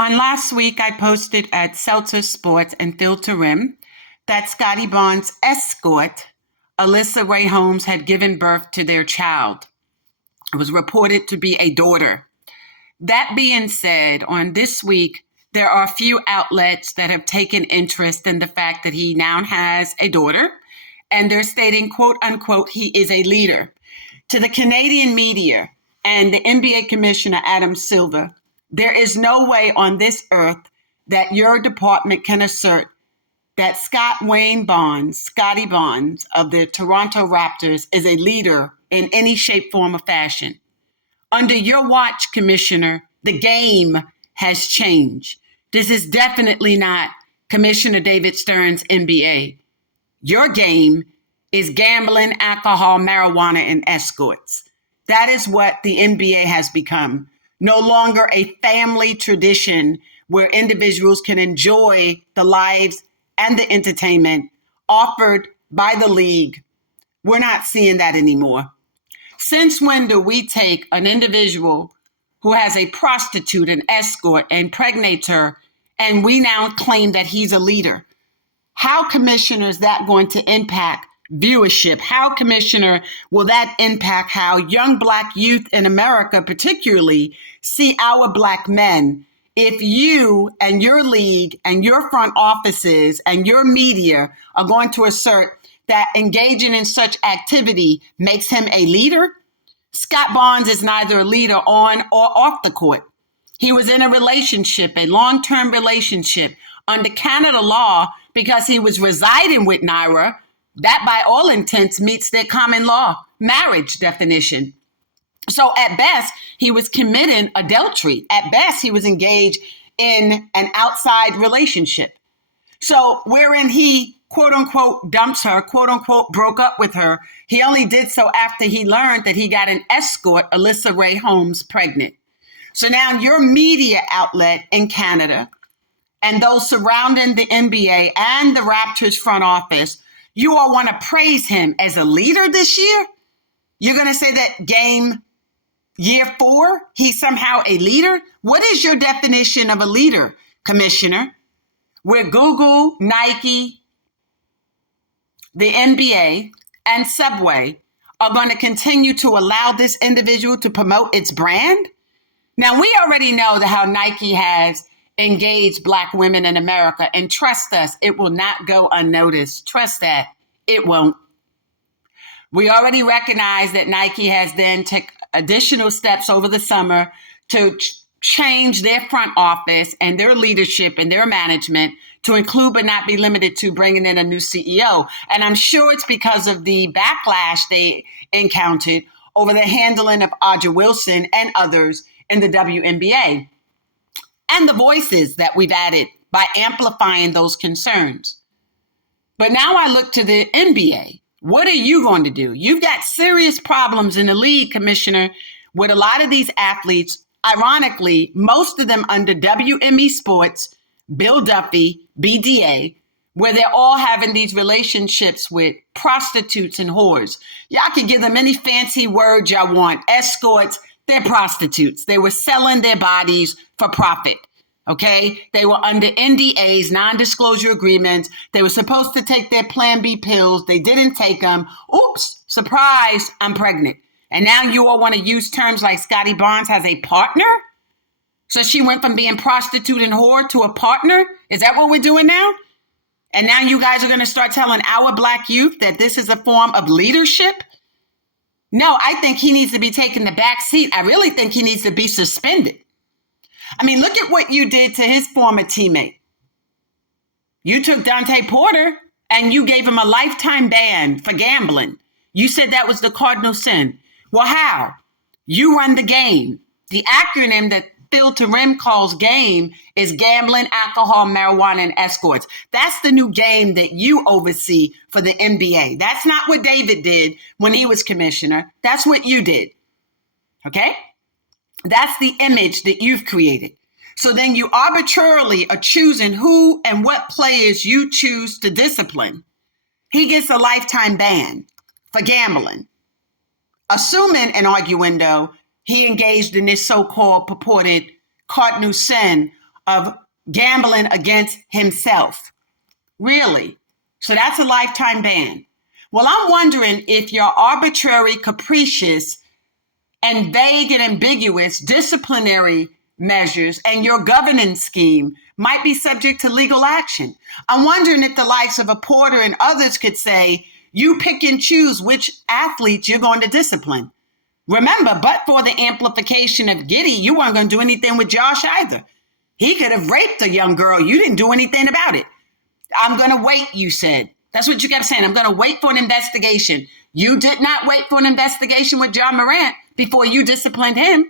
On last week, I posted at Seltzer Sports and Field to Rim that Scottie Barnes' escort, Alyssa Ray Holmes, had given birth to their child. It was reported to be a daughter. That being said, on this week, there are a few outlets that have taken interest in the fact that he now has a daughter, and they're stating, quote unquote, he is a leader. To the Canadian media and the NBA Commissioner, Adam Silver, there is no way on this earth that your department can assert that Scottie Barnes of the Toronto Raptors is a leader in any shape, form, or fashion. Under your watch, Commissioner, the game has changed. This is definitely not Commissioner David Stern's NBA. Your game is gambling, alcohol, marijuana, and escorts. That is what the NBA has become. No longer a family tradition where individuals can enjoy the lives and the entertainment offered by the league. We're not seeing that anymore. Since when do we take an individual who has a prostitute, an escort, and impregnates her, and we now claim that he's a leader? How, Commissioner, is that going to impact viewership? How, Commissioner, will that impact how young Black youth in America particularly see our Black men if you and your league and your front offices and your media are going to assert that engaging in such activity makes him a leader? Scott Barnes is neither a leader on or off the court. He was in a relationship, a long-term relationship under Canada law because he was residing with Naira. That, by all intents, meets their common law marriage definition. So at best, he was committing adultery. At best, he was engaged in an outside relationship. So wherein he, quote unquote, dumps her, quote unquote, broke up with her, he only did so after he learned that he got an escort, Alyssa Ray Holmes, pregnant. So now your media outlet in Canada and those surrounding the NBA and the Raptors front office, you all want to praise him as a leader this year? You're going to say that game year 4, he's somehow a leader? What is your definition of a leader, Commissioner? Where Google, Nike, the NBA, and Subway are going to continue to allow this individual to promote its brand? Now, we already know that how Nike has engaged Black women in America, and trust us, it will not go unnoticed. Trust that, it won't. We already recognize that Nike has then taken additional steps over the summer to change their front office and their leadership and their management to include but not be limited to bringing in a new CEO. And I'm sure it's because of the backlash they encountered over the handling of Audra Wilson and others in the WNBA, and the voices that we've added by amplifying those concerns. But now I look to the NBA. What are you going to do? You've got serious problems in the league, Commissioner, with a lot of these athletes, ironically, most of them under WME Sports, Bill Duffy, BDA, where they're all having these relationships with prostitutes and whores. Y'all can give them any fancy word y'all want. Escorts, they're prostitutes. They were selling their bodies for profit. Okay, they were under NDAs, non-disclosure agreements. They were supposed to take their Plan B pills. They didn't take them. Oops, surprise, I'm pregnant. And now you all want to use terms like Scottie Barnes has a partner? So she went from being prostitute and whore to a partner? Is that what we're doing now? And now you guys are going to start telling our Black youth that this is a form of leadership? No, I think he needs to be taking the back seat. I really think he needs to be suspended. I mean, look at what you did to his former teammate. You took Dante Porter and you gave him a lifetime ban for gambling. You said that was the cardinal sin. Well, how? You run the game. The acronym that Field to Rim calls game is gambling, alcohol, marijuana, and escorts. That's the new game that you oversee for the NBA. That's not what David did when he was commissioner. That's what you did. Okay? That's the image that you've created. So then you arbitrarily are choosing who and what players you choose to discipline. He gets a lifetime ban for gambling. Assuming an arguendo, he engaged in this so-called purported cardinal sin of gambling against himself. Really? So that's a lifetime ban. Well, I'm wondering if your arbitrary, capricious, and vague and ambiguous disciplinary measures and your governance scheme might be subject to legal action. I'm wondering if the likes of a Porter and others could say, you pick and choose which athletes you're going to discipline. Remember, but for the amplification of Giddy, you weren't going to do anything with Josh either. He could have raped a young girl. You didn't do anything about it. I'm going to wait, you said. That's what you kept saying. I'm going to wait for an investigation. You did not wait for an investigation with John Morant before you disciplined him.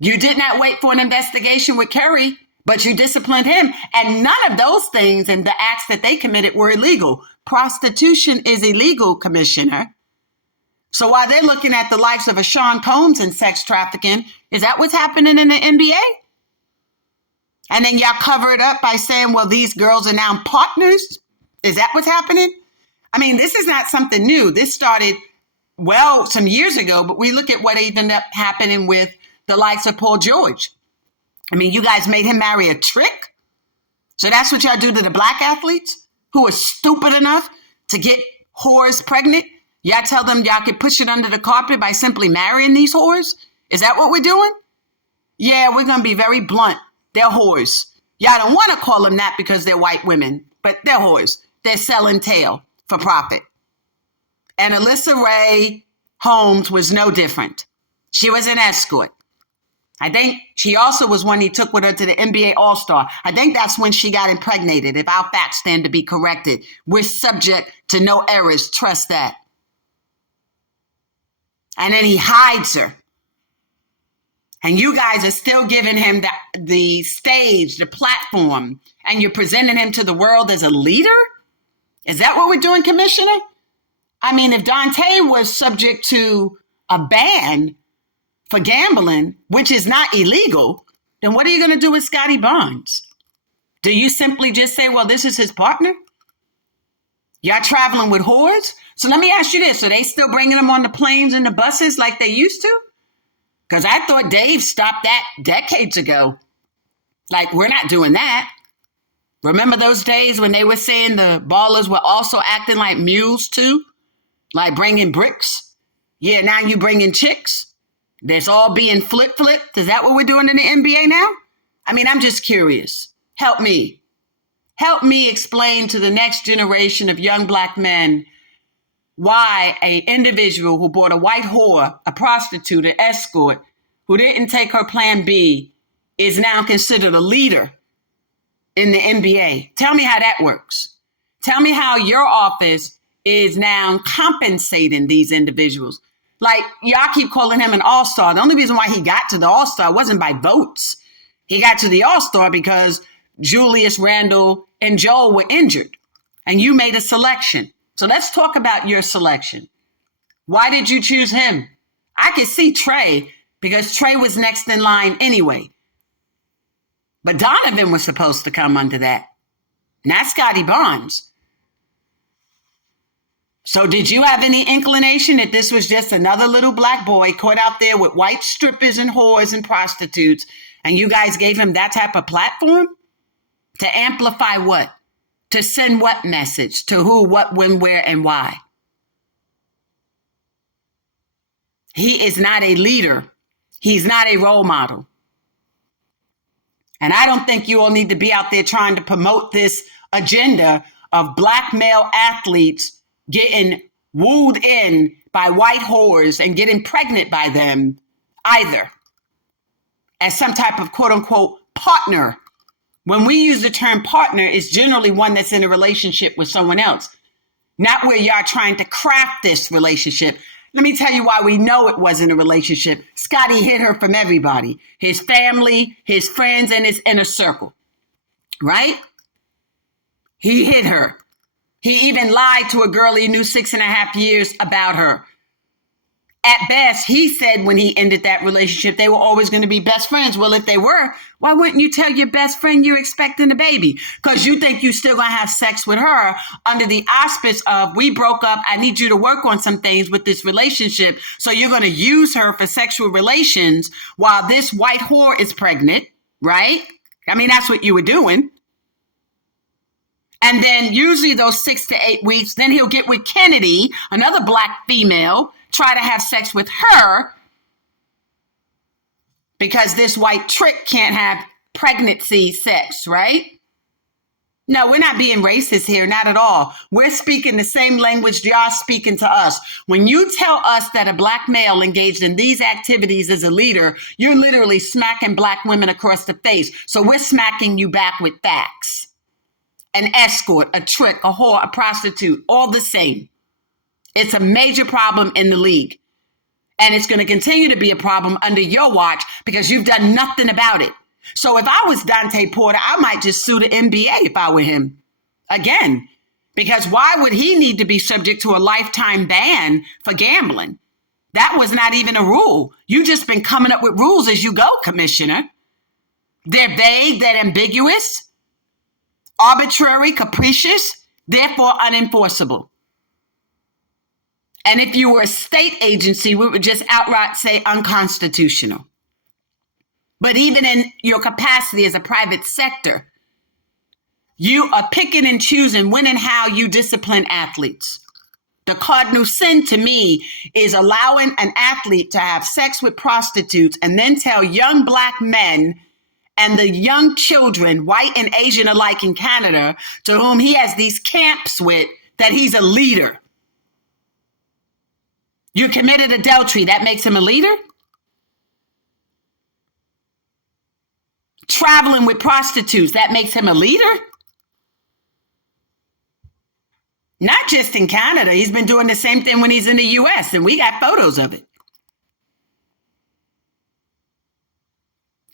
You did not wait for an investigation with Curry, but you disciplined him. And none of those things and the acts that they committed were illegal. Prostitution is illegal, Commissioner. So while they're looking at the likes of a Sean Combs and sex trafficking, is that what's happening in the NBA? And then y'all cover it up by saying, well, these girls are now partners. Is that what's happening? I mean, this is not something new. This started, well, some years ago, but we look at what ended up happening with the likes of Paul George. I mean, you guys made him marry a trick. So that's what y'all do to the black athletes who are stupid enough to get whores pregnant. Y'all tell them y'all can push it under the carpet by simply marrying these whores. Is that what we're doing? Yeah, we're going to be very blunt. They're whores. Y'all don't want to call them that because they're white women, but they're whores. They're selling tail for profit. And Alyssa Ray Holmes was no different. She was an escort. I think she also was one he took with her to the NBA All-Star. I think that's when she got impregnated. If our facts stand to be corrected, we're subject to no errors. Trust that. And then he hides her. And you guys are still giving him the stage, the platform, and you're presenting him to the world as a leader? Is that what we're doing, Commissioner? I mean, if Dante was subject to a ban for gambling, which is not illegal, then what are you going to do with Scottie Barnes? Do you simply just say, well, this is his partner? Y'all traveling with whores? So let me ask you this. Are they still bringing them on the planes and the buses like they used to? Because I thought Dave stopped that decades ago. Like, we're not doing that. Remember those days when they were saying the ballers were also acting like mules too? Like bringing bricks? Yeah, now you bringing chicks? That's all being flip-flipped? Is that what we're doing in the NBA now? I mean, I'm just curious. Help me. Help me explain to the next generation of young black men why an individual who bought a white whore, a prostitute, an escort, who didn't take her plan B, is now considered a leader in the NBA. Tell me how that works. Tell me how your office is now compensating these individuals. Like, y'all keep calling him an all-star. The only reason why he got to the all-star wasn't by votes. He got to the all-star because Julius Randle and Joel were injured, and you made a selection. So let's talk about your selection. Why did you choose him? I could see Trey because Trey was next in line anyway. But Donovan was supposed to come under that, not Scottie Barnes. So did you have any inclination that this was just another little black boy caught out there with white strippers and whores and prostitutes, and you guys gave him that type of platform? To amplify what? To send what message? To who, what, when, where, and why? He is not a leader. He's not a role model. And I don't think you all need to be out there trying to promote this agenda of black male athletes getting wooed in by white whores and getting pregnant by them either as some type of quote unquote partner. When we use the term partner, it's generally one that's in a relationship with someone else, not where y'all trying to craft this relationship. Let me tell you why we know it wasn't a relationship. Scottie hid her from everybody, his family, his friends, and his inner circle, right? He hid her. He even lied to a girl he knew 6.5 years about her. At best, he said when he ended that relationship, they were always going to be best friends. Well, if they were, why wouldn't you tell your best friend you're expecting a baby? Because you think you're still going to have sex with her under the auspice of, we broke up, I need you to work on some things with this relationship. So you're going to use her for sexual relations while this white whore is pregnant, right? I mean, that's what you were doing. And then usually those 6 to 8 weeks, then he'll get with Kennedy, another black female, try to have sex with her because this white trick can't have pregnancy sex, right? No, we're not being racist here, not at all. We're speaking the same language y'all speaking to us. When you tell us that a black male engaged in these activities is a leader, you're literally smacking black women across the face. So we're smacking you back with facts. An escort, a trick, a whore, a prostitute, all the same. It's a major problem in the league. And it's going to continue to be a problem under your watch because you've done nothing about it. So if I was Dante Porter, I might just sue the NBA if I were him. Again, because why would he need to be subject to a lifetime ban for gambling? That was not even a rule. You just been coming up with rules as you go, Commissioner. They're vague, they're ambiguous, arbitrary, capricious, therefore unenforceable. And if you were a state agency, we would just outright say unconstitutional. But even in your capacity as a private sector, you are picking and choosing when and how you discipline athletes. The cardinal sin to me is allowing an athlete to have sex with prostitutes and then tell young black men and the young children, white and Asian alike in Canada, to whom he has these camps with, that he's a leader. You committed adultery, that makes him a leader? Traveling with prostitutes, that makes him a leader? Not just in Canada. He's been doing the same thing when he's in the US, and we got photos of it.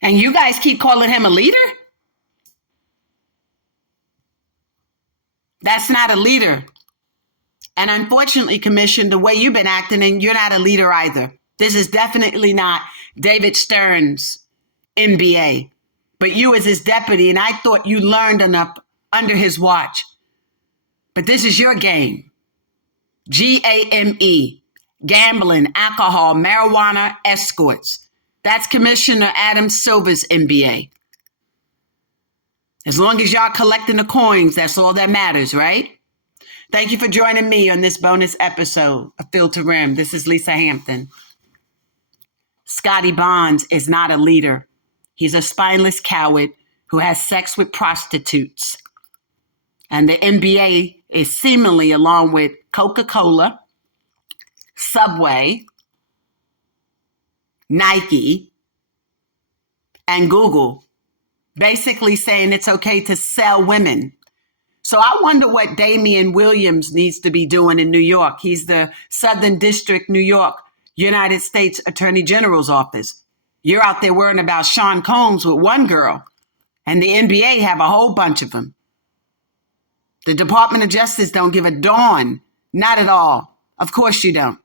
And you guys keep calling him a leader? That's not a leader. And unfortunately, Commissioner, the way you've been acting, and you're not a leader either. This is definitely not David Stern's NBA. But you as his deputy, and I thought you learned enough under his watch. But this is your game. GAME, gambling, alcohol, marijuana, escorts. That's Commissioner Adam Silver's NBA. As long as y'all collecting the coins, that's all that matters, right? Thank you for joining me on this bonus episode of Field to Rim. This is Lisa Hampton. Scottie Barnes is not a leader. He's a spineless coward who has sex with prostitutes. And the NBA is seemingly, along with Coca-Cola, Subway, Nike, and Google, basically saying it's okay to sell women. So I wonder what Damian Williams needs to be doing in New York. He's the Southern District, New York, United States Attorney General's office. You're out there worrying about Sean Combs with one girl, and the NBA have a whole bunch of them. The Department of Justice don't give a darn. Not at all. Of course you don't.